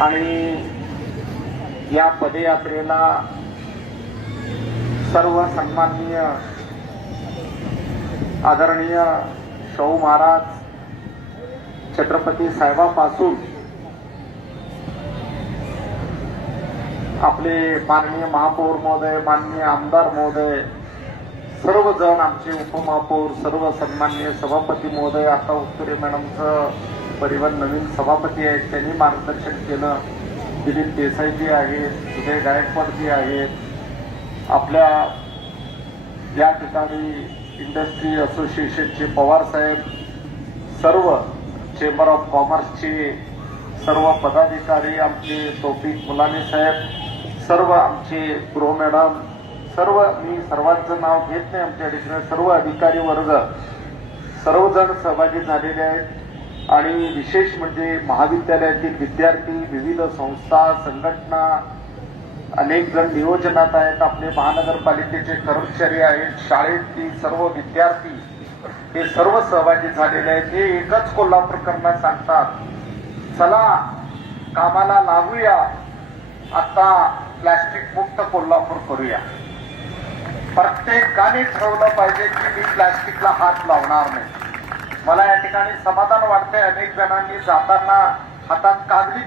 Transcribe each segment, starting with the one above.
आणि या पदयात्रेला सर्व सन्माननीय आदरणीय शाहू महाराज छत्रपती साहेबापासून आपले माननीय महापौर महोदय माननीय आमदार महोदय सर्वजण आमचे उपमहापौर सर्व सन्मान्य सभापती महोदय आता उत्तरे मॅडमचं परिवार नवीन सभापती आहेत त्यांनी मार्गदर्शन केलं. दिलीप देसाईजी आहेत उदय गायकवाडजी आहेत आपल्या या ठिकाणी इंडस्ट्री असोसिएशनचे पवार साहेब सर्व चेंबर ऑफ कॉमर्सचे सर्व पदाधिकारी आमचे तौफिक मुलानी साहेब सर्व आमचे गृह मॅडम सर्व मी सर्वांचं नाव घेत नाही आमच्या ठिकाणी. सर्व अधिकारी वर्ग सर्वजण सहभागी झालेले आहेत. आणि विशेष म्हणजे महाविद्यालयातील विद्यार्थी विविध संस्था संघटना अनेक जण नियोजनात आहेत. आपले महानगरपालिकेचे कर्मचारी आहेत शाळेतील सर्व विद्यार्थी हे सर्व सहभागी झालेले आहेत. हे एकच कोल्हापूरकरांना सांगतात. चला कामाला लागूया आता प्लॅस्टिक मुक्त कोल्हापूर करूया. प्रत्येकाने ठरवलं पाहिजे की मी प्लॅस्टिकला हात लावणार नाही. मला या ठिकाणी समाधान वाटतंय. अनेक जणांनी जाताना हातात कागदी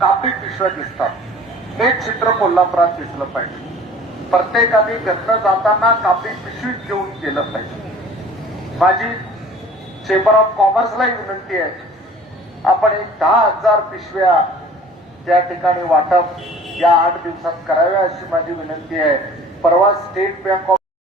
कापडी पिशव्या दिसतात. हे चित्र कोल्हापुरात दिसलं पाहिजे. प्रत्येकाने घरनं जाताना कापडी पिशवीत घेऊन गेलं पाहिजे. माझी चेंबर ऑफ कॉमर्सलाही विनंती आहे. आपण एक दहा हजार पिशव्या त्या ठिकाणी वाटप या आठ दिवसात कराव्या अशी माझी विनंती आहे. परवा स्टेट बँक ऑफ